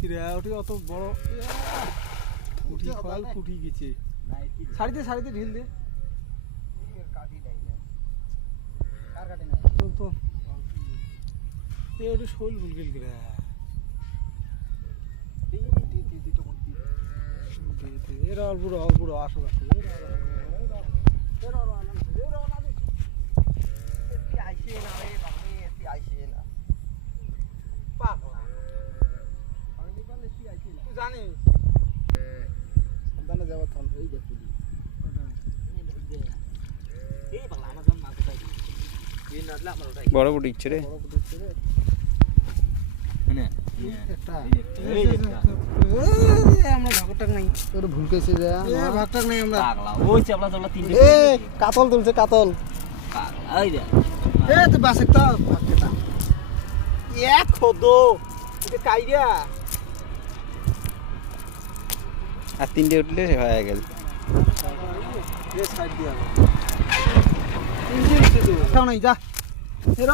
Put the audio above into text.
কিরে ওটি অত বড় কুটি খাল কুটি গেছে সারিতে ঢিল দে কাটি নাই কার কাটি নাই তো এ ওটি শোল ভুলগেল কিরে এরা অল্প আসো আইছে না রে বাপরে এসি আইছে না পাগলা আমি বলে কি আইছে না তুই জানিস সাবধানে যাবো তখন এই দেখি এই পাগলা আমার জন্য মাছ উঠাই এই নাটলে আমার উঠাই বড় বুটি ইচ্ছে রে মানে একটা এই একটা আমরা ভাগটাক নাই তোর ভুল কইছে যে ভাগটাক নাই আমরা পাগলা ওই চাপলা তিনটে এ কাতল তুলছে কাতল পাগলা এই রে এ তো বাস একটা ভাগটা এক খোদো এটা কাইরা আর তিনটে উঠলে হয়ে গেল এ সাইড দিয়া তিনটে উঠছে তো নাই যা এ র